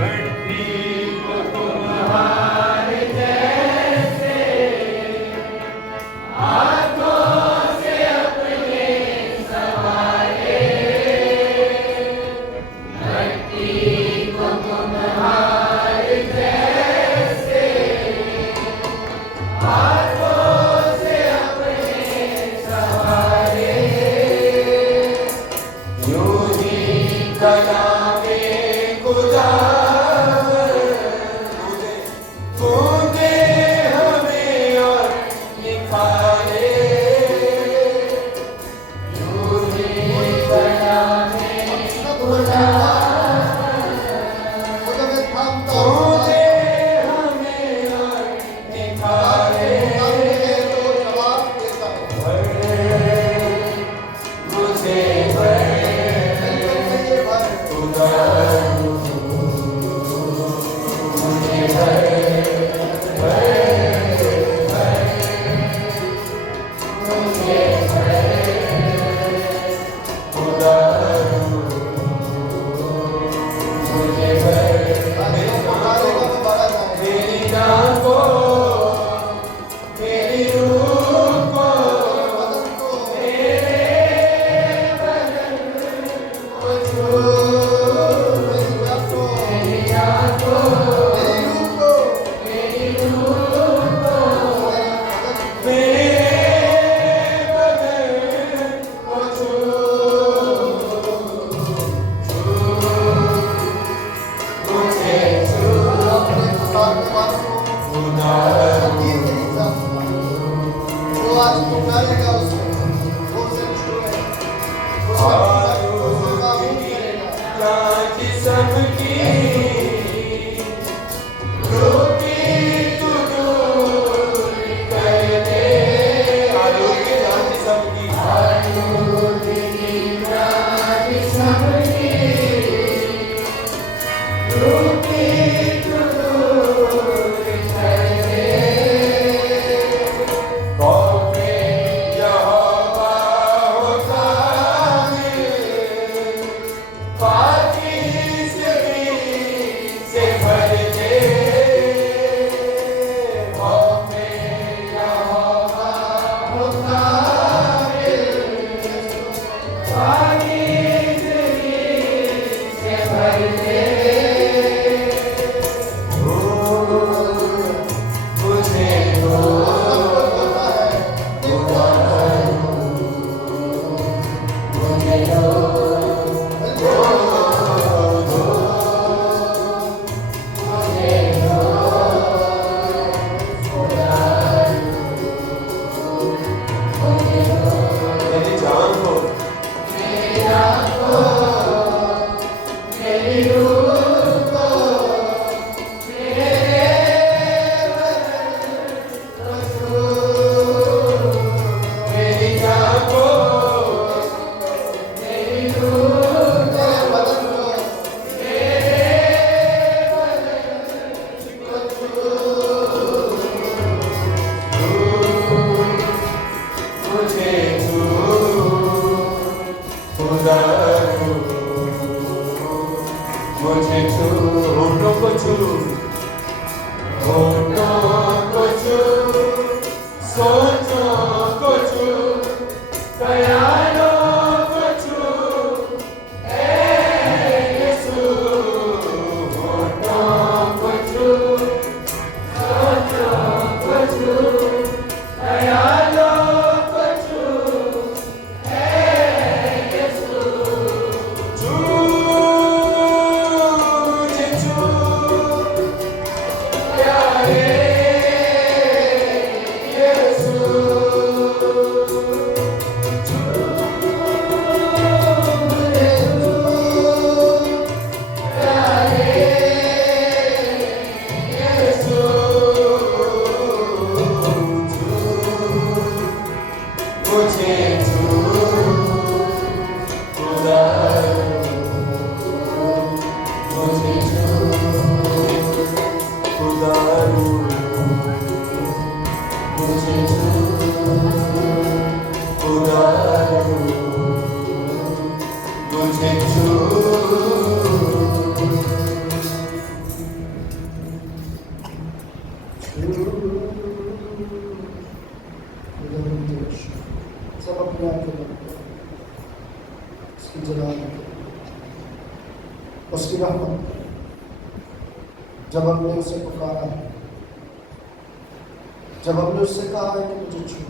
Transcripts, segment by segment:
But we go to اس کی رحمت جب ہم نے اسے پکارا ہے، جب ہم نے اس سے کہا ہے کہ مجھے چھو،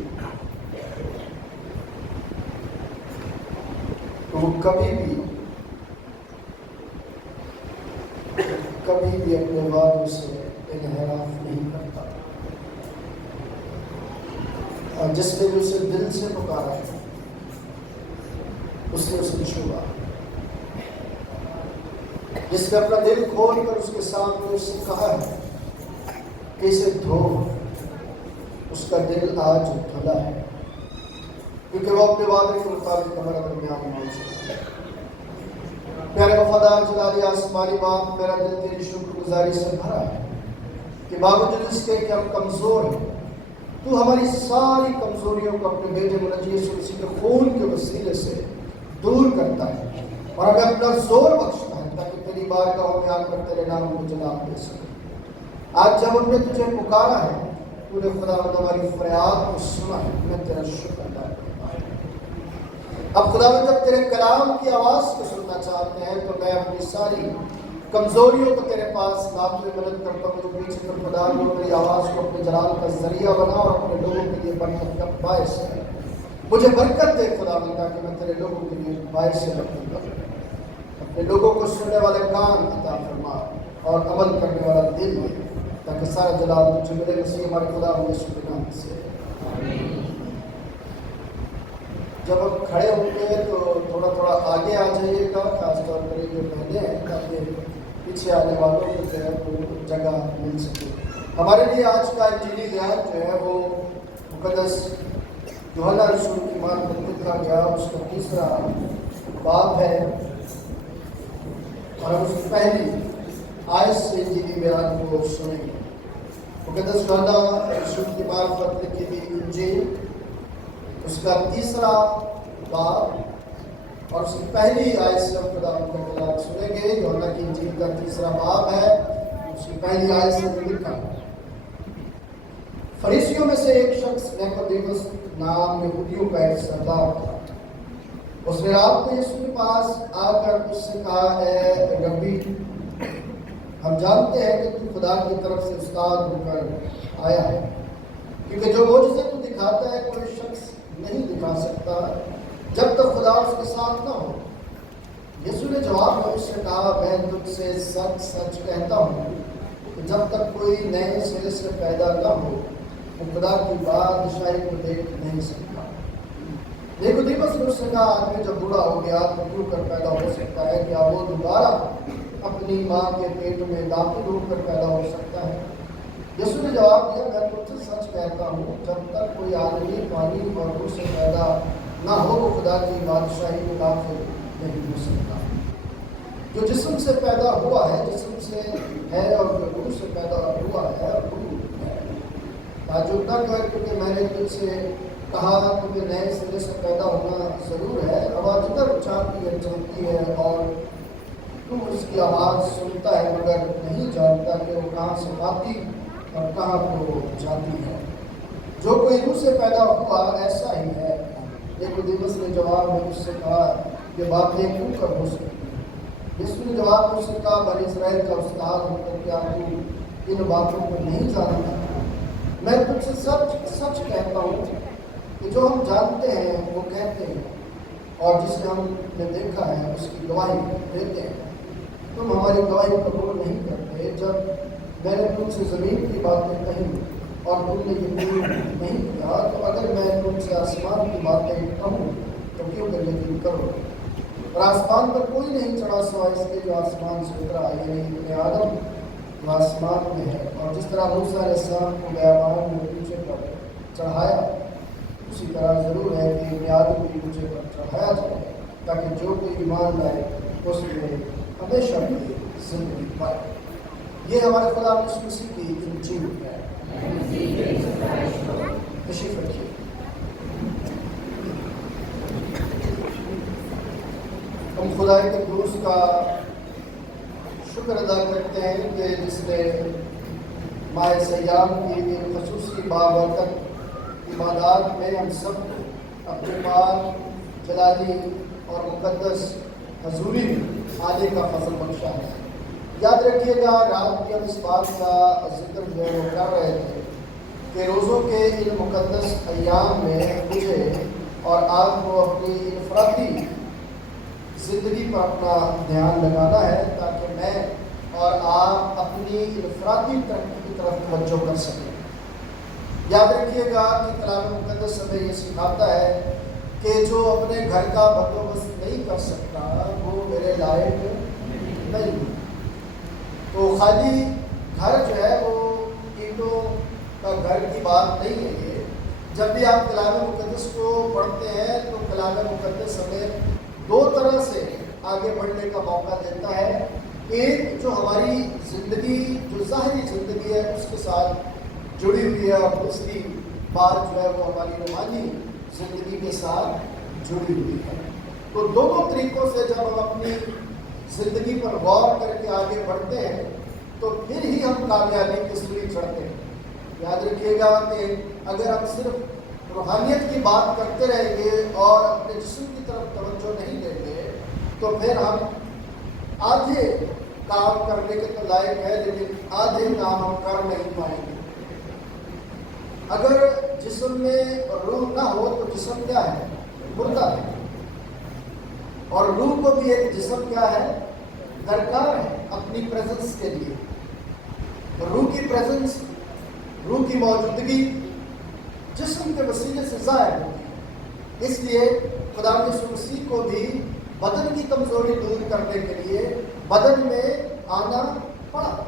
تو وہ کبھی بھی اپنے وعدوں سے انحراف نہیں کرتا. اور جس نے بھی اسے دل سے پکارا ہے اس نے اسے چھوا. جس نے اپنا دل کھول کر اس کے سامنے اس سے کہا ہے کہ اسے دھو، اس کا دل آج دھلا ہے، کیونکہ وہ اپنے وعدے کے مطابق ہمارا درمیان موجود ہے. پیارے وفادار جلالی آسمانی باپ، میرا دل تیری شکر گزاری سے بھرا ہے کہ باوجود اس کے کہ ہم کمزور ہیں، تو ہماری ساری کمزوریوں کو اپنے بیٹے منجی یسوع مسیح کے خون کے وسیلے سے دور کرتا ہے اور ہمیں اپنا زور بخشتا ہے تاکہ تیری بارگاہ میں آ کر تیرے نام کو جلال دے سکے. آج جب ہم نے تجھے پکارا ہے، تو نے خدا ہماری فریاد کو سنا ہے. میں تیرا شکر ادا کرتا ہوں. اب خدا جب تیرے کلام کی آواز کو سننا چاہتے ہیں تو میں اپنی ساری کمزوریوں کو تیرے پاس لاتے ہوئے مدد کرتا ہوں. جو پیچھے پر خدا جو میری آواز کو اپنے جلال کا ذریعہ بنا اور اپنے لوگوں کے لیے برکت کا باعث ہے. مجھے برکت دے خدا تاکہ میں تیرے لوگوں کے لیے باعث برکت کروں. اپنے لوگوں کو سننے والے کان عطا فرما اور عمل کرنے والا دل دے تاکہ سارا جلال تجھے ملے. مسیح ہمارے خدا یسوع کے نام سے جب ہم کھڑے ہوں گے تو تھوڑا تھوڑا آگے آ جائیے گا، خاص طور پر جو پہلے ہیں، تاکہ پیچھے آنے والوں کو جو ہے وہ جگہ مل سکے. ہمارے لیے آج کا انجیلی بیان جو ہے وہ مقدس یوحنا رسول کی ایمان پر لکھا گیا اس کا 3 باب ہے اور ہم اس کی پہلی آیت سے انجیلی بیان کو سنیں گے. مقدس یوحنا رسول کی ایمان پر لکھی ہوئی انجیل اس کا 3 باب اور اس کی پہلی آیت سے ہم خدا کا کلام سنیں گے. یوحنا کی انجیل کا 3 باب ہے، اس کی پہلی آیت سے لکھا ہے. فریسیوں میں سے ایک شخص نیقودیمس نام یہودیوں کا ایک سردار تھا. اس نے رات کو یسوع کے پاس آ کر اس سے کہا، اے ربی، ہم جانتے ہیں کہ تو خدا کی طرف سے استاد ہو کر آیا ہے، کیونکہ جو معجزے تو دکھاتا ہے کوئی شخص نہیں دکھا سکتا جب تک خدا اس کے ساتھ نہ ہو. یسوع نے جواب میں اس سے کہا، میں تجھ سے سچ سچ کہتا ہوں کہ جب تک کوئی نئے سرے سے پیدا نہ ہو وہ خدا کی بادشاہی کو دیکھ نہیں سکتا. نیقودیمس نے اس سے کہا، آدمی جب بوڑھا ہو گیا تو کیوں کر پیدا ہو سکتا ہے؟ کیا وہ دوبارہ اپنی ماں کے پیٹ میں داخل ہو کر پیدا ہو سکتا ہے؟ یسوع نے جواب دیا، میں تجھ سے سچ کہتا ہوں، جب تک کوئی آدمی پانی اور روح سے پیدا نہ ہو وہ خدا کی بادشاہی میں داخل نہیں ہو سکتا. جو جسم سے پیدا ہوا ہے جسم سے ہے، اور جو روح سے پیدا ہوا ہے روح ہے. تعجب نہ کر، کیونکہ میں نے تجھ سے کہا کہ نئے سرے سے پیدا ہونا ضرور ہے. ہوا جدھر اچھالتی ہے چلتی ہے اور تو اس کی آواز سنتا ہے مگر نہیں جانتا کہ وہ کہاں سے آتی اور کہاں کو جاتی ہے. جو کوئی روح سے پیدا ہوا ایسا ہی ہے. نیقودیمس نے جواب میں اس سے کہا، یہ باتیں کیوں کر ہو سکتی ہیں؟ یسوع نے جواب میں اس سے کہا، بنی اسرائیل کا استاد ہو کر کیا تو ان باتوں کو نہیں جانتا؟ میں تجھ سے سچ سچ کہتا ہوں کہ جو ہم جانتے ہیں وہ کہتے ہیں اور جسے ہم نے دیکھا ہے اس کی گواہی دیتے ہیں. تم ہماری گواہی قبول نہیں کرتے. جب میں نے تم سے زمین کی باتیں کہیں اور تم نے یقین نہیں کیا، تو اگر میں تم سے آسمان کی باتیں کہوں تو کیوں کر یقین کرو؟ اور آسمان پر کوئی نہیں چڑھا سوائے اس کے جو آسمان سے اترا، یعنی ابن آدم جو آسمان میں ہے. اور جس طرح موسیٰ علیہ السلام کو بیابان میں اونچے پر چڑھایا، اسی طرح ضرور ہے کہ ابن آدم بھی اونچے پر چڑھایا جائے تاکہ جو کوئی ایمان لائے اس میں ہمیشہ کی زندگی پائے. یہ ہمارے خدا یسوع مسیح کی انجیل ہے۔ تشریف رکھیے۔ ہم خدا کے قدوس کا شکر ادا کرتے ہیں کہ جس نے ماہ سیام کی ایک خصوصی بابرکت عبادات میں ہم سب کو اپنے پاک جلالی اور مقدس حضوری میں آنے کا فضل بخشا ہے۔ یاد رکھیے گا رات کی ہم اس بات کا ذکر جو ہے وہ کر رہے تھے کہ روزوں کے ان مقدس ایام میں مجھے اور آپ کو اپنی انفرادی زندگی پر اپنا دھیان لگانا ہے تاکہ میں اور آپ اپنی انفرادی ترقی کی طرف توجہ کر سکیں۔ یاد رکھیے گا کہ کلام مقدس ہمیں یہ سکھاتا ہے کہ جو اپنے گھر کا بندوبست نہیں کر سکتا وہ میرے لائق نہیں۔ تو خالی گھر جو ہے وہ اینٹوں کا گھر کی بات نہیں ہے۔ یہ جب بھی آپ کلام مقدس کو پڑھتے ہیں تو کلام مقدس ہمیں دو طرح سے آگے بڑھنے کا موقع دیتا ہے۔ ایک جو ہماری زندگی جو ظاہری زندگی ہے اس کے ساتھ جڑی ہوئی ہے، اور دوسری بات جو ہے وہ ہماری روحانی زندگی کے ساتھ جڑی ہوئی ہے۔ تو دونوں طریقوں سے جب ہم اپنی زندگی پر غور کر کے آگے بڑھتے ہیں تو پھر ہی ہم کامیابی کی سیڑھی چڑھتے ہیں۔ یاد رکھیے گا کہ اگر ہم صرف روحانیت کی بات کرتے رہیں گے اور اپنے جسم کی طرف توجہ نہیں دیں گے تو پھر ہم آدھے کام کرنے کے تو لائق ہے لیکن آدھے کام ہم کر نہیں پائیں گے۔ اگر جسم میں روح نہ ہو تو جسم کیا ہے؟ مردہ ہے۔ اور روح کو بھی ایک جسم کیا ہے؟ درکار ہے اپنی پریزنس کے لیے۔ روح کی پریزنس، روح کی موجودگی جسم کے وسیلے سے ظاہر ہوتی ہے۔ اس لیے خدا یسوع مسیح کو بھی بدن کی کمزوری دور کرنے کے لیے بدن میں آنا پڑا۔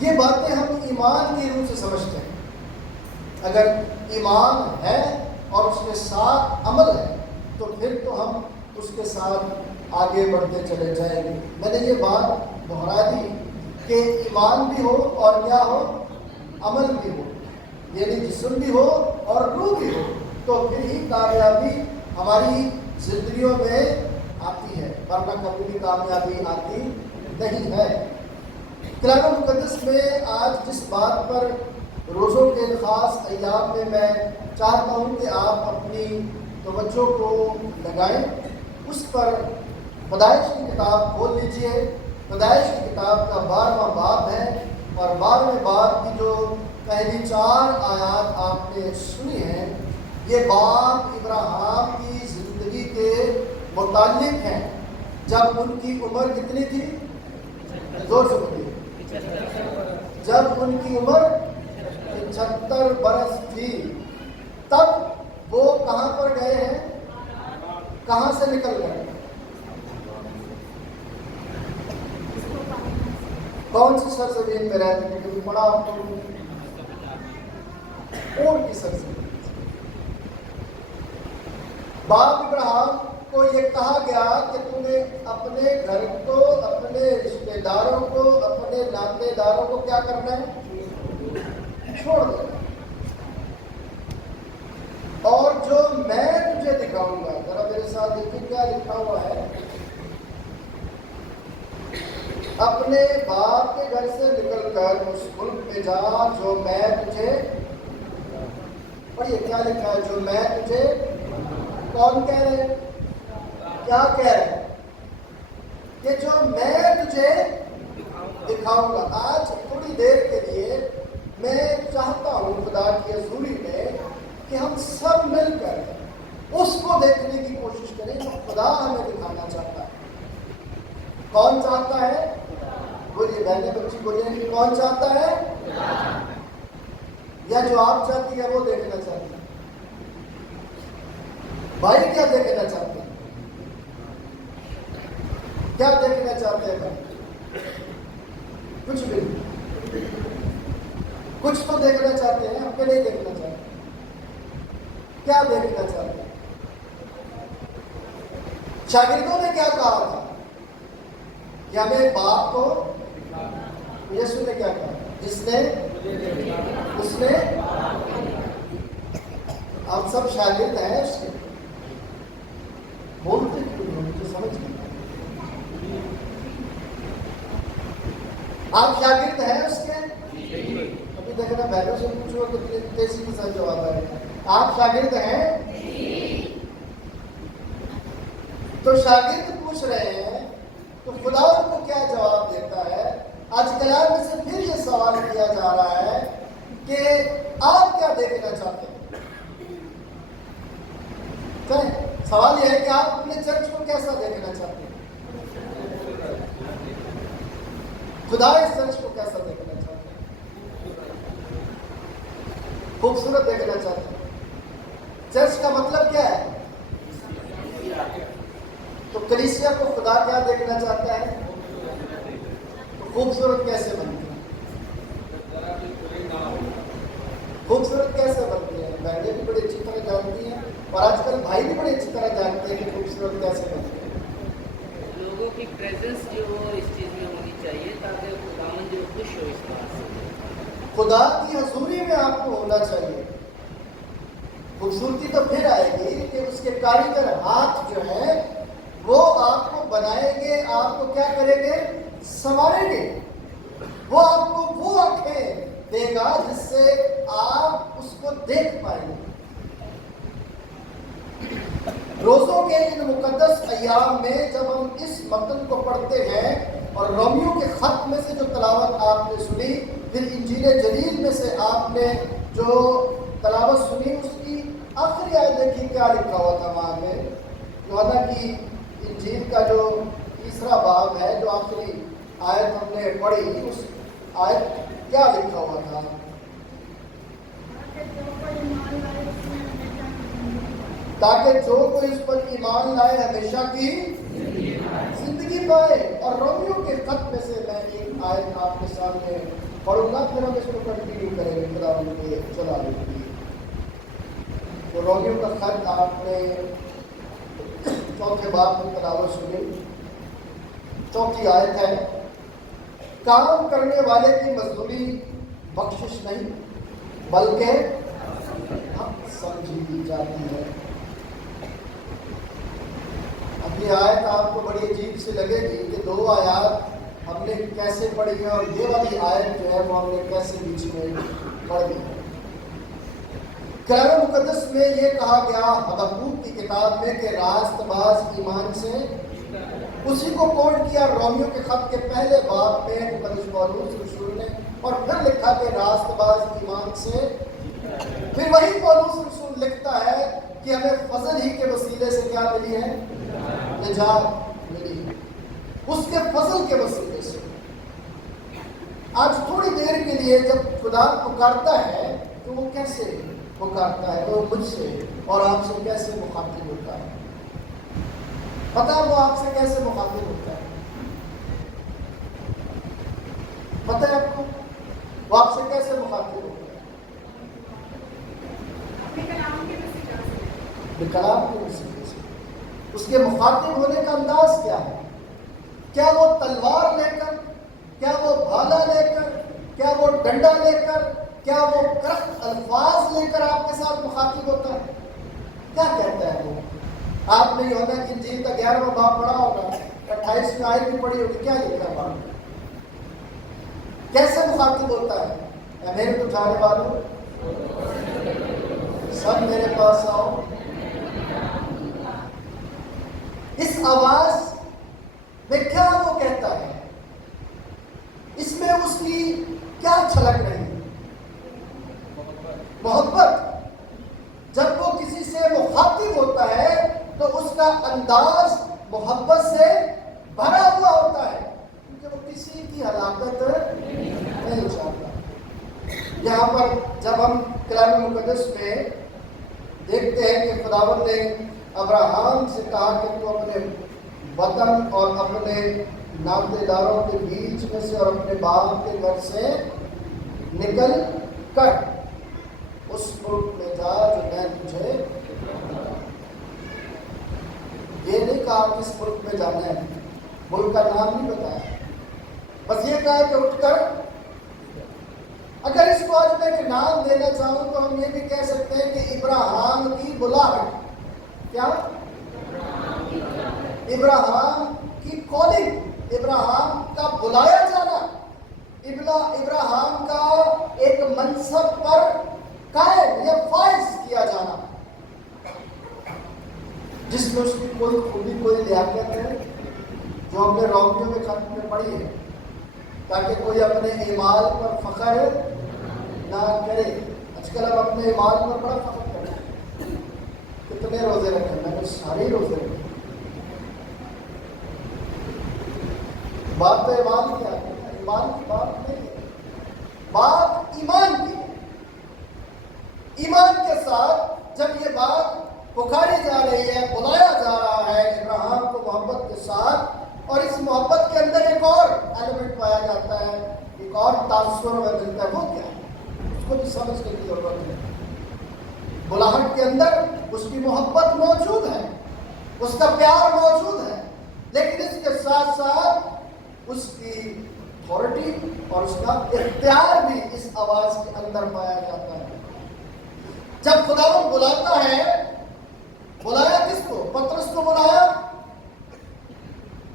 یہ باتیں ہم ایمان کی روح سے سمجھتے ہیں۔ اگر ایمان ہے اور اس کے ساتھ عمل ہے تو پھر تو ہم اس کے ساتھ آگے بڑھتے چلے جائیں گے۔ میں نے یہ بات دہرا دی کہ ایمان بھی ہو اور کیا ہو؟ عمل بھی ہو، یعنی جسم بھی ہو اور روح بھی ہو، تو پھر ہی کامیابی ہماری زندگیوں میں آتی ہے، ورنہ کبھی بھی کامیابی آتی نہیں ہے۔ کلام مقدس میں آج جس بات پر روزوں کے خاص ایام میں چاہتا ہوں کہ آپ اپنی توجہ کو لگائیں، اس پر پیدائش کی کتاب کھول لیجئے۔ پیدائش کی کتاب کا 12واں باب ہے، اور 12ویں باب کی جو پہلی 4 آیات آپ نے سنی ہیں یہ باب ابراہیم کی زندگی کے متعلق ہیں۔ جب ان کی عمر کتنی تھی؟ 200 تھی۔ جب ان کی عمر 75 برس تھی تب وہ کہاں پر گئے ہیں؟ کہاں سے نکل گئے؟ کون سی سرزمین میں رہتے ہیں؟ کبھی پڑھا آپ کو؟ کون کی سرزمین؟ باپ ابراہیم کو یہ کہا گیا کہ تم نے اپنے گھر کو، اپنے رشتے داروں کو، اپنے ناطے داروں کو کیا کرنا ہے؟ چھوڑ دینا۔ اور جو میں تجھے دکھاؤں گا، ذرا میرے ساتھ دیکھیں کیا لکھا ہوا ہے۔ اپنے باپ کے گھر سے نکل کر اس ملک میں جا جو میں تجھے، پڑھیے کیا لکھا ہے؟ جو میں تجھے، کون کہہ رہے ہیں؟ کیا کہہ رہے ہیں؟ کہ جو میں تجھے دکھاؤں گا۔ آج تھوڑی دیر کے لیے میں چاہتا ہوں خدا کی حضوری میں کہ ہم سب مل کر اس کو دیکھنے کی کوشش کریں جو خدا ہمیں دکھانا چاہتا ہے۔ کون چاہتا ہے؟ بولیے بہنیں بچی بولیے کہ کون چاہتا ہے؟ یا جو آپ چاہتی ہے وہ دیکھنا چاہتی ہے؟ بھائی کیا دیکھنا چاہتے ہیں؟ کیا دیکھنا چاہتے ہیں بھائی؟ کچھ بھی نہیں۔ کچھ تو دیکھنا چاہتے ہیں، ہم کو نہیں دیکھنا چاہتے۔ کیا دیکھنا چاہتے ہیں؟ شاگردوں نے کیا کہا تھا کہ ہمیں باپ کو یسوع نے کیا کہا؟ جس نے اس نے، آپ سب شاگرد ہیں اس کے، بولتے کیوں مجھے سمجھ نہیں، آپ شاگرد ہیں اس کے؟ ابھی دیکھنا بہنوں سے پوچھو تو تیزی کے ساتھ جواب آئے گا، آپ شاگرد ہیں؟ تو شاگرد پوچھ رہے ہیں تو خدا ان کو کیا جواب دیتا ہے؟ آج کلام میں سے پھر یہ سوال کیا جا رہا ہے کہ آپ کیا دیکھنا چاہتے ہیں؟ سوال یہ ہے کہ آپ اپنے چرچ کو کیسا دیکھنا چاہتے ہیں؟ خدا اس چرچ کو کیسا دیکھنا چاہتے ہیں؟ خوبصورت دیکھنا چاہتے ہیں۔ چرچ کا مطلب کیا ہے؟ تو کلیسیا کو خدا کیا دیکھنا چاہتا ہے؟ خوبصورت کیسے بنتی ہے؟ خوبصورت کیسے بنتی ہے؟ بہنیں بھی بڑی اچھی طرح جانتی ہیں اور آج کل بھائی بھی بڑی اچھی طرح جانتے ہیں کہ خوبصورت کیسے بنتی ہے۔ لوگوں کی پریزنس جو ہو اس چیز میں ہونی چاہیے تاکہ خداوند جو خوش ہو اس بات سے۔ خدا کی حضوری میں آپ کو ہونا چاہیے۔ خوبصورتی تو پھر آئے گی کہ اس کے کاریگر ہاتھ جو ہے وہ آپ کو بنائیں گے، آپ کو کیا کریں گے؟ سنواریں گے۔ وہ آپ کو وہ آنکھیں دے گا جس سے آپ اس کو دیکھ پائیں گے۔ روزوں کے ان مقدس ایام میں جب ہم اس متن کو پڑھتے ہیں اور رومیو کے خط میں سے جو تلاوت آپ نے سنی، پھر انجیل جلیل میں سے آپ نے جو تلاوت سنی، اس کی آخری آیت دیکھیے کیا لکھا ہوا تھا وہاں پہ۔ یوحنا کی انجیل کا جو تیسرا باب ہے، جو آخری آیت ہم نے پڑھی، اس آیت کیا لکھا ہوا تھا؟ تاکہ جو کوئی اس پر ایمان لائے ہمیشہ کی زندگی پائے۔ اور رومیو کے خط میں سے میں ایک آیت آپ کے سامنے پڑھوں گا، پھر ہم اس کو کنٹینیو کریں گے خدا ان کے چلا لیجیے۔ تو رومیو کا خط آپ نے چوتھے باب میں تلاوت سنی، چوتھی آیت ہے، کام کرنے والے کی مزدوری بخشش نہیں بلکہ حق سمجھی دی جاتی ہے۔ اب یہ آیت آپ کو بڑی عجیب سے لگے گی کہ دو آیات ہم نے کیسے پڑھی ہے اور یہ والی آیت جو ہے وہ ہم نے کیسے بیچ میں پڑھ دی ہے۔ کلام مقدس میں یہ کہا گیا حبقوق کی کتاب میں کہ راست باز ایمان سے، اسی کو کوٹ کیا رومیو کے خط کے پہلے باب میں مقدس پولس رسول نے، اور پھر لکھا کہ راست باز ایمان سے۔ پھر وہی پولس رسول لکھتا ہے کہ ہمیں فضل ہی کے وسیلے سے کیا ملی ہے؟ نجات ملی ہے، اس کے فضل کے وسیلے سے۔ آج تھوڑی دیر کے لیے جب خدا پکارتا ہے تو وہ کیسے پکارتا ہے؟ وہ مجھ سے اور آپ سے کیسے مخاطب ہوتا ہے؟ پتہ ہے وہ آپ سے کیسے مخاطب ہوتا ہے؟ پتہ ہے آپ کو وہ آپ سے کیسے مخاطب ہوتا ہے؟ کلام کے وسیلے سے۔ اس کے مخاطب ہونے کا انداز کیا ہے؟ کیا وہ تلوار لے کر، کیا وہ بھالا لے کر، کیا وہ ڈنڈا لے کر، کیا وہ کرخت الفاظ لے کر آپ کے ساتھ مخاطب ہوتا ہے؟ کیا کہتا ہے وہ؟ آپ نے یوحنا کی انجیل کا 11واں باب پڑھا ہوگا، 28 آیت بھی پڑھی ہوگی، کیا لکھا ہے؟ کیسے مخاطب ہوتا ہے؟ اے میرے اٹھانے والوں، سب میرے پاس آؤ۔ اس آواز میں کیا وہ کہتا ہے؟ اس میں اس کی کیا چھلک رہی ہے؟ محبت۔ جب وہ کسی سے مخاطب ہوتا ہے تو اس کا انداز محبت سے بھرا ہوا ہوتا ہے، کیونکہ وہ کسی کی ہلاکت نہیں چاہتا۔ یہاں پر جب ہم کلام مقدس میں دیکھتے ہیں کہ خداوند نے ابراہیم سے کہا کہ تو اپنے وطن اور اپنے نامدے داروں کے بیچ میں سے اور اپنے باپ کے گھر سے نکل کر اس ملک میں جا جو میں تجھے، یہ نہیں کہا کس ملک میں جانا ہے، ملک کا نام نہیں بتایا، بس یہ کہا کہ اٹھ کر، اگر اس کو آج میں ایک نام دینا چاہوں تو ہم یہ بھی کہہ سکتے ہیں کہ ابراہیم کی بلاہٹ. کیا؟ ابراہیم کی کالنگ، ابراہیم کا بلایا جانا، ابراہیم کا ایک منصب پر قائم یا فائز کیا جانا، جس میں اس کی کوئی خوبی، کوئی لیاقت ہے جو ہم نے رومیوں کے خط میں پڑھی ہے، تاکہ کوئی اپنے ایمان پر فخر نہ کرے. آج کل ہم اپنے ایمان پر بڑا فخر کرتے ہیں. کتنے روزے رکھے؟ میں نے سارے روزے رکھے. بات تو ایمان کی آتی ہے، ایمان کی بات نہیں ہے، بات ایمان کی ہے. ایمان کے ساتھ جب یہ بات پکاری جا رہی ہے، بلایا جا رہا ہے ابراہیم کو محبت کے ساتھ، اور اس محبت کے اندر ایک اور ایلیمنٹ پایا جاتا ہے، ایک اور تاثر میں ملتا ہے. وہ کیا ہے؟ اس کو بھی سمجھنے کی ضرورت ہے. بلاہٹ کے اندر اس کی محبت موجود ہے، اس کا پیار موجود ہے، لیکن اس کے ساتھ ساتھ اس کی اتھارٹی اور اس کا اختیار بھی اس آواز کے اندر پایا جاتا ہے. جب خداوند بلاتا ہے، بلایا کس کو؟ پترس کو بلایا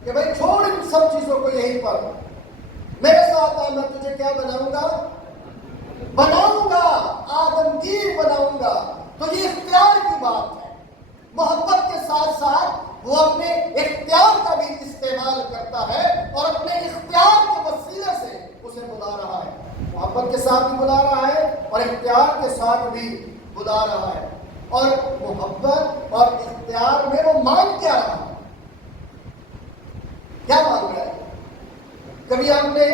کہ بھائی چھوڑ ان سب چیزوں کو یہیں پر، میرے ساتھ آ، میں تجھے کیا بناؤں گا، آدمگیر بناؤں گا. تو یہ اختیار کی بات ہے. محبت کے ساتھ ساتھ وہ اپنے اختیار کا بھی استعمال کرتا ہے، اور اپنے اختیار کے وسیلے سے اسے بلا رہا ہے. محبت کے ساتھ بھی بلا رہا ہے اور اختیار کے ساتھ بھی بلا رہا ہے. اور محبت اور اختیار میں وہ مانگ کیا رہا ہے؟ کیا مانگ رہا ہے؟ کبھی آپ نے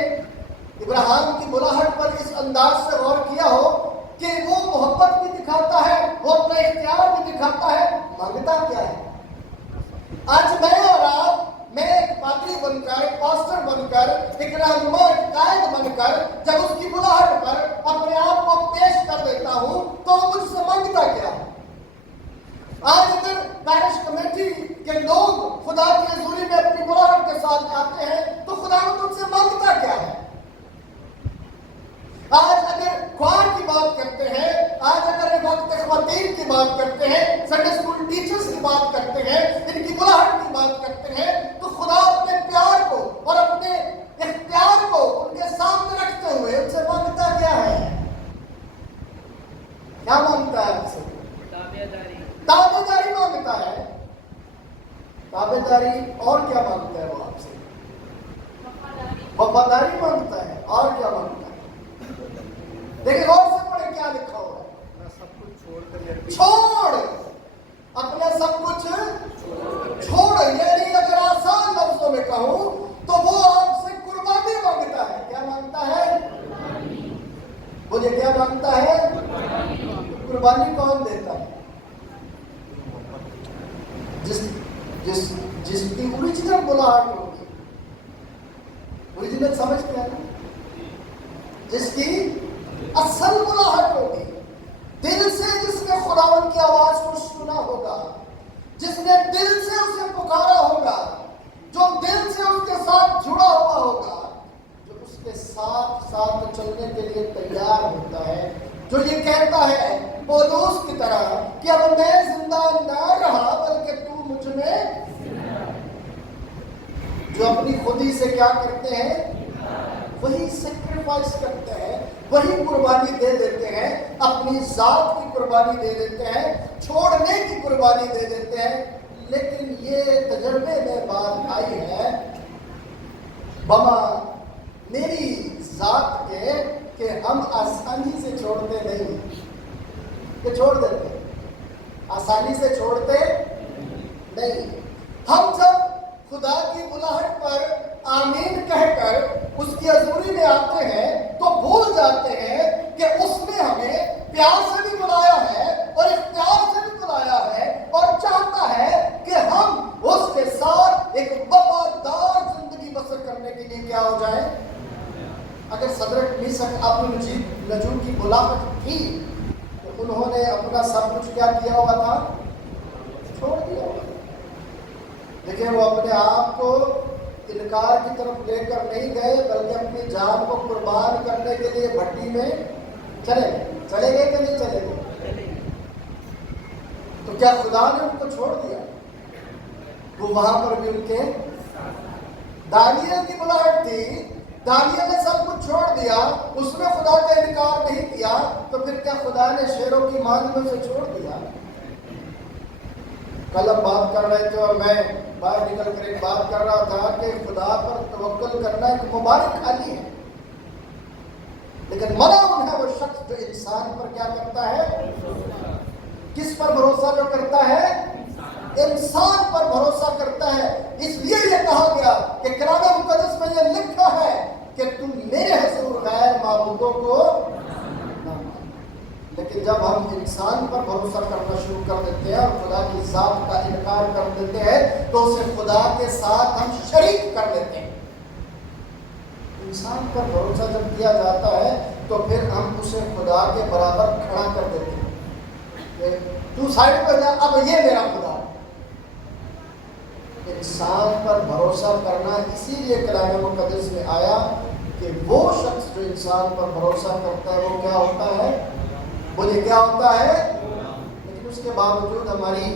ابراہیم کی بلاہٹ پر اس انداز سے غور کیا ہو کہ وہ محبت بھی دکھاتا ہے، وہ اپنا اختیار بھی دکھاتا ہے، مانگتا کیا ہے؟ آج میں اور آپ، میں ایک پادری بن کر، ایک پاسٹر بن کر، ایک رہنما، ایک قائد بن کر جب اس کی بلاہٹ پر اپنے آپ کو پیش کر دیتا ہوں تو وہ مجھ سے مانگتا کیا ہے؟ آج اگر پیرش کمیٹی کے لوگ خدا کی حضوری میں اپنی بلاہٹ کے ساتھ آتے ہیں تو خدا ان سے مانگتا کیا ہے؟ آج اگر خوار کی بات کرتے ہیں، آج اگر وقت خواتین کی بات کرتے ہیں، سنڈے اسکول ٹیچرز کی بات کرتے ہیں، ان کی بلاہٹ کی بات کرتے ہیں، تو خدا اپنے پیار کو اور اپنے اختیار کو ان کے سامنے رکھتے ہوئے ان سے مانگتا کیا ہے؟ کیا مانگتا ہے؟ آپ سے تابع داری مانگتا ہے. تابع داری. اور کیا مانگتا ہے وہ آپ سے؟ وفاداری مانگتا ہے. اور کیا مانگتا ہے؟ لیکن غور سے پڑھیں کیا لکھا ہوا ہے. سب کچھ چھوڑ، اپنا سب کچھ چھوڑ. یعنی اگر آسان لفظوں میں کہوں تو وہ آپ سے قربانی مانگتا ہے. کیا مانگتا ہے؟ بولے کیا مانگتا ہے؟ قربانی کون دیتا ہے؟ جس کی اوریجنل بلاہٹ ہوگی. اوریجنل سمجھتے ہیں نا؟ جس کی اصل بلاہٹ ہوگی، دل سے جس نے خداوند کی آواز کو سنا ہوگا، جس نے دل سے اسے پکارا ہوگا، جو دل سے اس کے ساتھ جڑا ہوا ہوگا، جو اس کے ساتھ ساتھ چلنے کے لیے تیار ہوتا ہے، جو یہ کہتا ہے پولوس کی طرح کہ اب میں زندہ نہ رہا بلکہ تو مجھ میں، جو اپنی خودی سے کیا کرتے ہیں؟ وہی سیکریفائس کرتے ہیں، وہی قربانی دے دیتے ہیں، اپنی ذات کی قربانی دے دیتے ہیں، چھوڑنے کی قربانی دے دیتے ہیں. لیکن یہ تجربے میں بات آئی ہے بما میری ذات کے کہ ہم آسانی سے چھوڑتے نہیں. کہ چھوڑ دیتے؟ آسانی سے چھوڑتے نہیں. ہم جب خدا کی بلاہٹ پر آمین کہہ کر اس کی حضوری میں آتے ہیں تو بھول جاتے ہیں کہ اس نے ہمیں پیار سے بھی بلایا ہے اور اختیار سے بھی بلایا ہے، اور چاہتا ہے کہ ہم اس کے ساتھ ایک وفادار زندگی بسر کرنے کے لیے کیا ہو جائے. اگر صدرک میثق ابو نجوم کی بلاہٹ تھی تو انہوں نے اپنا سب کچھ کیا کیا ہوا تھا؟ چھوڑ دیا ہوا. لیکن وہ اپنے آپ کو انکار کی طرف لے کر نہیں گئے بلکہ اپنی جان کو قربان کرنے کے لیے بھٹی میں چلے گئے کہ نہیں چلے گئے؟ تو کیا خدا نے ان کو چھوڑ دیا؟ وہ وہاں پر بھی ان کے دانیل کی بلاہٹ تھی، دانیل نے سب کچھ چھوڑ دیا، اس نے خدا کا انکار نہیں کیا، تو پھر کیا خدا نے شیروں کی ماند میں سے چھوڑ دیا؟ کل ہم بات کر رہے تھے اور میں باہر نکل کر ایک بات کر رہا تھا کہ خدا پر توکل کرنا ایک مبارک حالی ہے، لیکن ملعون ہے وہ شخص جو انسان پر کیا کرتا ہے؟ کس پر بھروسہ جو کرتا ہے؟ انسان پر بھروسہ کرتا ہے۔ اس لیے یہ کہا گیا کہ کلام مقدس میں یہ لکھا ہے کہ تم میرے حضور غیر معبودوں کو نہ مان۔ لیکن جب ہم انسان پر بھروسہ کرنا شروع کر دیتے ہیں اور خدا کی ذات کا انکار کر دیتے ہیں تو اسے خدا کے ساتھ ہم شریک کر دیتے ہیں۔ انسان پر بھروسہ جب کیا جاتا ہے تو پھر ہم اسے خدا کے برابر کھڑا کر دیتے ہیں کہ تو سائڈ پہ جا، اب یہ میرا خدا ہے۔ انسان پر بھروسہ کرنا اسی لیے کلام مقدس میں آیا کہ وہ شخص جو انسان پر بھروسہ کرتا ہے وہ کیا ہوتا ہے؟ بولے کیا ہوتا ہے؟ لیکن اس کے باوجود ہماری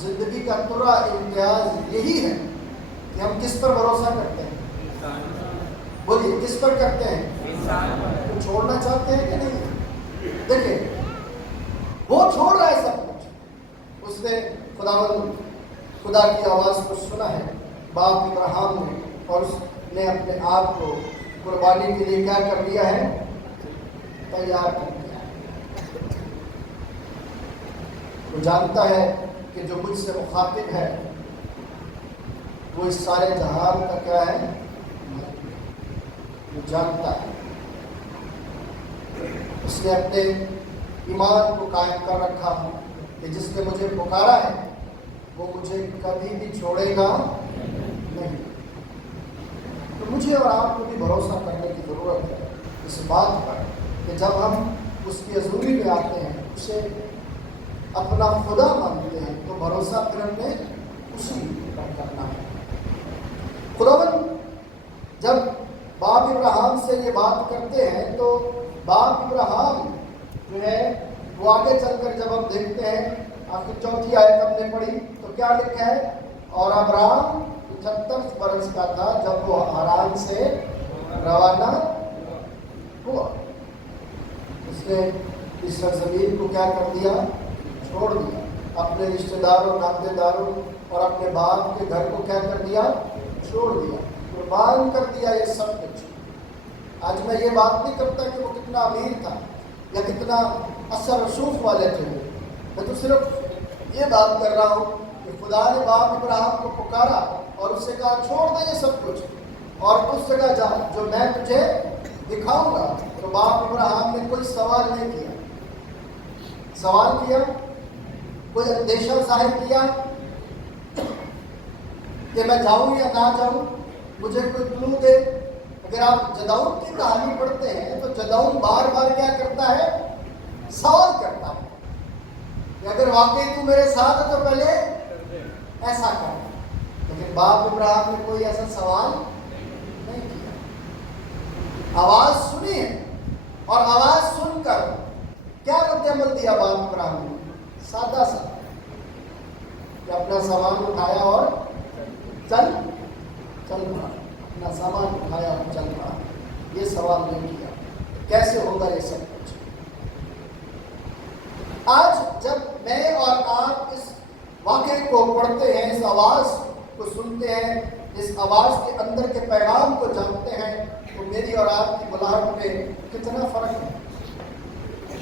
زندگی کا پورا امتیاز یہی ہے کہ ہم کس پر بھروسہ کرتے ہیں؟ بولیے کس پر کرتے ہیں؟ تو چھوڑنا چاہتے ہیں کہ نہیں؟ دیکھیں وہ چھوڑ رہا ہے سب کچھ، اس نے خدا کی آواز کو سنا ہے باپ ابراہیم نے، اور اس نے اپنے آپ کو قربانی کے لیے کیا کر لیا ہے؟ تیار کر دیا ہے۔ وہ جانتا ہے کہ جو مجھ سے مخاطب ہے وہ اس سارے جہان کا کیا ہے؟ وہ جانتا ہے۔ اس نے اپنے ایمان کو قائم کر رکھا کہ جس نے مجھے پکارا ہے وہ مجھے کبھی بھی چھوڑے گا نہیں۔ تو مجھے اور آپ کو بھی بھروسہ کرنے کی ضرورت ہے اس بات پر کہ جب ہم اس کی حضوری میں آتے ہیں، اسے اپنا خدا مانتے ہیں، تو بھروسہ پھر ہم نے اسی پر کرنا ہے۔ خداوند جب باپ ابراہیم سے یہ بات کرتے ہیں تو باپ ابراہیم جو ہے وہ آگے چل کر جب ہم دیکھتے ہیں، آخر چوتھی آیت ہم نے پڑھی تو کیا لکھا ہے؟ اور ابراہیم 75 برس کا تھا جب وہ حران سے روانہ ہوا۔ اس نے اس سرزمین کو کیا کر دیا؟ چھوڑ دیا۔ اپنے رشتہ داروں، ناطے داروں اور اپنے باپ کے گھر کو کیا کر دیا؟ چھوڑ دیا، قربان کر دیا یہ سب کچھ۔ آج میں یہ بات نہیں کرتا کہ وہ کتنا امیر تھا یا کتنا اثر رسوخ والے تھے، میں تو صرف یہ بات کر رہا ہوں کہ خدا نے باپ ابراہیم کو پکارا اور اس سے کہا چھوڑ دے یہ سب کچھ اور اس جگہ جا جو میں تجھے دکھاؤں گا۔ تو باپ ابراہیم نے کوئی سوال نہیں کیا، سوال کیا، کوئی اندیشہ ظاہر کیا کہ میں جاؤں یا نہ جاؤں، مجھے کوئی کلو دے۔ اگر آپ جدعون کی کہانی پڑھتے ہیں تو جدعون بار بار کیا کرتا ہے؟ سوال کرتا ہے کہ اگر واقعی تو میرے ساتھ ہے تو پہلے ایسا کر۔ لیکن باپ ابراہیم نے کوئی ایسا سوال نہیں کیا، آواز سنی ہے اور آواز سن کر کیا رد عمل دیا باپ ابراہیم نے؟ سادہ سا کہ اپنا سامان اٹھایا اور چل پڑا، اپنا سامان اٹھایا اور چل پڑا۔ یہ سوال نہیں کیا کیسے ہوگا یہ سب کچھ۔ آج جب میں اور آپ اس واقعے کو پڑھتے ہیں، اس آواز کو سنتے ہیں، اس آواز کے اندر کے پیغام کو جانتے ہیں، تو میری اور آپ کی بلاہٹ میں کتنا فرق ہے۔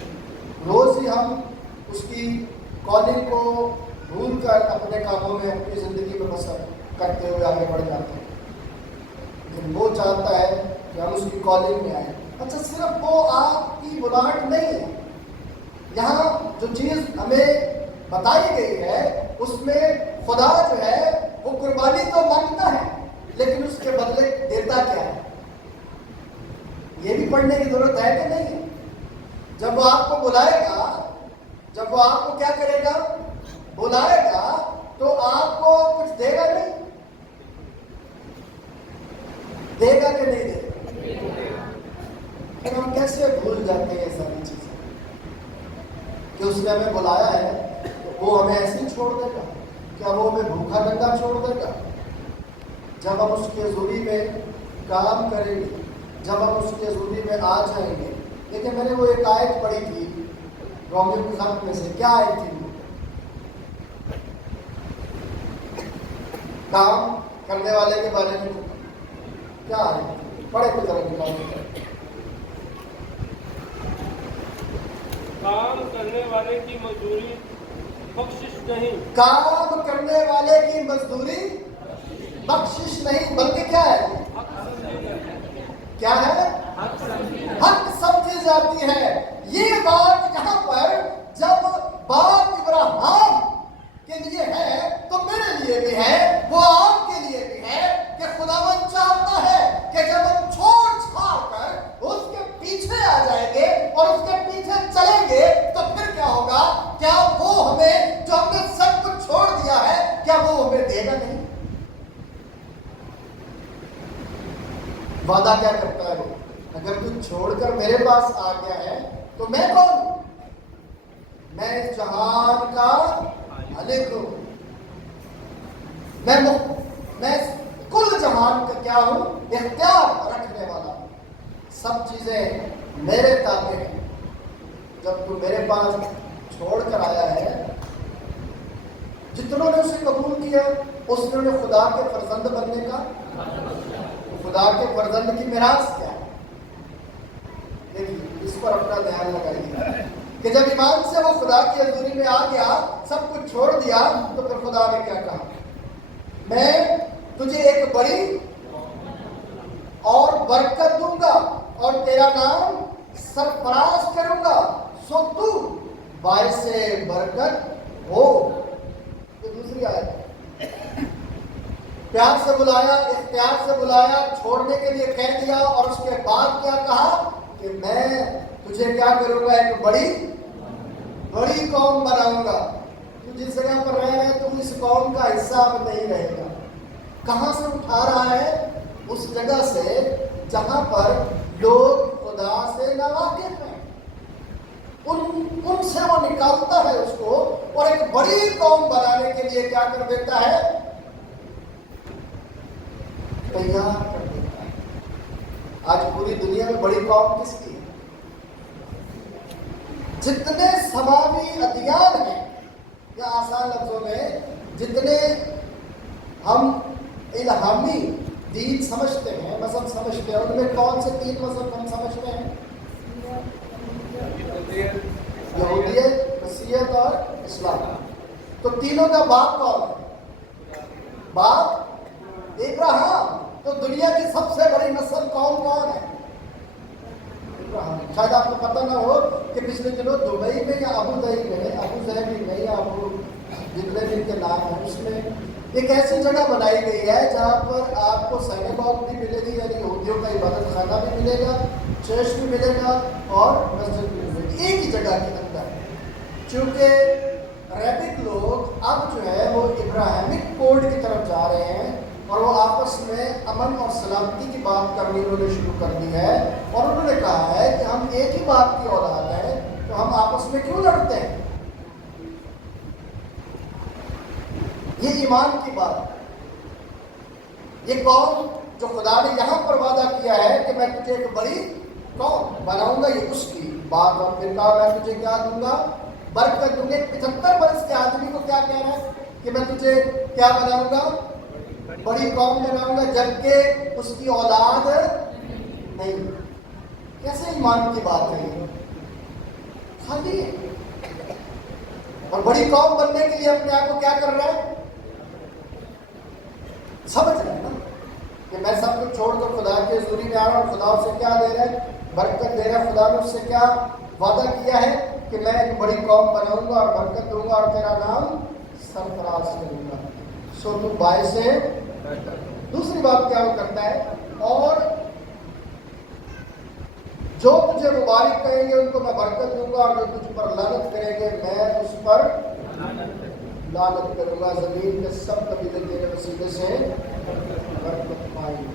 روز ہی ہم اس کی کالنگ کو بھول کر اپنے کاموں میں، اپنی زندگی میں بسر کرتے ہوئے آگے بڑھ جاتے ہیں، لیکن وہ چاہتا ہے کہ ہم اس کی کالنگ میں آئیں۔ اچھا، صرف وہ آپ کی بلاہٹ نہیں ہے، یہاں جو چیز ہمیں بتائی گئی ہے اس میں خدا جو ہے وہ قربانی تو مانگتا ہے، لیکن اس کے بدلے دیتا کیا ہے؟ یہ بھی پڑھنے کی ضرورت ہے کہ نہیں؟ جب وہ آپ کو بلائے گا، جب وہ آپ کو کیا کرے گا؟ بلائے گا، تو آپ کو کچھ دے گا نہیں؟ دے گا کہ نہیں دے گا؟ پھر ہم کیسے بھول جاتے ہیں یہ ساری چیزیں کہ اس نے ہمیں بلایا ہے تو وہ ہمیں ایسے ہی چھوڑ دے گا؟ کیا وہ ہمیں بھوکا ننگا چھوڑ دے گا؟ جب ہم اس کی حضوری میں کام کریں گے، جب ہم اس کی حضوری میں آ جائیں گے. لیکن میں نے وہ ایک آیت پڑھی تھی رومیو کے خط میں سے. کیا آیت تھی؟ کام کرنے والے کے بارے میں کیا آیت پڑھے کو ذرا نکالیں. کام کرنے والے کی مزدوری بخشش نہیں. کام کرنے والے کی مزدوری بخشش نہیں بلکہ کیا ہے؟ کیا ہے؟ حق سمجھی جاتی ہے. یہ بات یہاں پر جب باپ ابراہیم کے لیے ہے تو میرے لیے بھی ہے، وہ آپ کے لیے بھی ہے کہ خداوند چاہتا ہے کہ جب ہم چھوڑ چھاڑ کر اس کے پیچھے آ جائیں گے اور اس کے پیچھے چلیں گے تو پھر کیا ہوگا؟ کیا وہ ہمیں جو ہم نے سب کچھ چھوڑ دیا ہے کیا وہ ہمیں دے گا نہیں؟ وعدہ کیا کرتا ہے وہ؟ اگر تو چھوڑ کر میرے پاس آ گیا ہے تو میں کون ہوں؟ میں اس جہان کا مالک ہوں. میں کل جہان کا کیا ہوں؟ اختیار رکھنے والا. سب چیزیں میرے تابع ہیں. جب تو میرے پاس چھوڑ کر آیا ہے، جتنوں نے اسے قبول کیا اس نے انہیں خدا کے فرزند بننے کا. خدا کے فرزند کی میراث کیا ہے؟ دیکھیے اس پر اپنا دھیان لگائیے کہ جب ایمان سے وہ خدا کی حضوری میں آ گیا، سب کچھ چھوڑ دیا، تو پھر خدا نے کیا کہا؟ میں تجھے ایک بڑی اور برکت دوں گا اور تیرا نام سرفراز کروں گا، سو تو باعث برکت ہو. یہ دوسری آیت. پیار سے بلایا، اختیار سے بلایا، چھوڑنے کے لیے کہہ دیا اور اس کے بعد کیا کہا کہ میں تجھے کیا کروں گا؟ ایک بڑی قوم بناؤں گا. تو جس جگہ پر رہ رہے تو اس قوم کا حصہ اب نہیں رہے گا. کہاں سے اٹھا رہا ہے؟ اس جگہ سے جہاں پر لوگ خدا سے ناواقف ہیں. ان سے وہ نکالتا ہے اس کو اور ایک بڑی قوم بنانے کے لیے کیا کر دیتا ہے؟ تیار کر دیتا ہے. آج پوری دنیا میں بڑی قوم کس کی ہے؟ جتنے سماوی ادیان ہیں، یا آسان لفظوں میں جتنے ہم الہامی دین سمجھتے ہیں، مذہب سمجھتے ہیں، ان میں کون سے 3 مذہب ہم سمجھتے ہیں؟ یہودیت، مسیحیت اور اسلام. تو تینوں کا باپ کون ہے؟ باپ ابراہیم. تو دنیا کی سب سے بڑی نسل کون ہے؟ ابراہیم. شاید آپ کو پتہ نہ ہو کہ پچھلے دنوں دبئی میں یا ابو ظہبی میں یا ابو جتنے بھی کے نام ہیں، اس میں ایک ایسی جگہ بنائی گئی ہے جہاں پر آپ کو سینگاگ بھی ملے گی، یعنی یہودیوں کا عبادت خانہ بھی ملے گا، چرچ بھی ملے گا اور مسجد بھی ملے گی، ایک ہی جگہ کے اندر. چونکہ عربک لوگ اب جو ہے وہ ابراہیمک کوڈ کی طرف جا رہے ہیں اور وہ آپس میں امن اور سلامتی کی بات کرنی انہوں نے شروع کر دی ہے، اور انہوں نے کہا ہے کہ ہم ایک ہی باپ کی اولاد ہیں تو ہم آپس میں کیوں لڑتے ہیں؟ یہ ایمان کی بات. یہ قوم جو خدا نے یہاں پر وعدہ کیا ہے کہ میں تجھے ایک بڑی قوم بناؤں گا، یہ اس کی بات. اور پھر کہا میں تجھے کیا دوں گا؟ برکت دوں گا. 75 برس کے آدمی کو کیا کہہ رہا ہے کہ میں تجھے کیا بناؤں گا؟ بڑی قوم بناؤں گا، جبکہ اس کی اولاد نہیں. کیسے ایمان کی بات ہے یہ؟ خالی ہے. اور بڑی قوم بننے کے لیے اپنے آپ کو کیا کر رہا ہے؟ سمجھ رہے ہیں نا کہ میں سب کچھ چھوڑ کر خدا کی حضوری میں آ رہا ہوں. خدا اسے کیا دے رہا ہے؟ برکت دے رہا ہے. خدا نے اس سے کیا وعدہ کیا ہے کہ میں ایک بڑی قوم بناؤں گا اور برکت دوں گا اور تیرا نام سرفراز کروں گا، سو تو باعث سے. دوسری بات کیا وہ کرتا ہے؟ اور جو تجھے مبارک کہیں گے ان کو میں برکت دوں گا، اور جو تجھ پر لعنت کریں گے میں اس پر لعنت کروں گا. زمین کے سب قبیلے تیرے وسیلے سے برکت پائیں گے.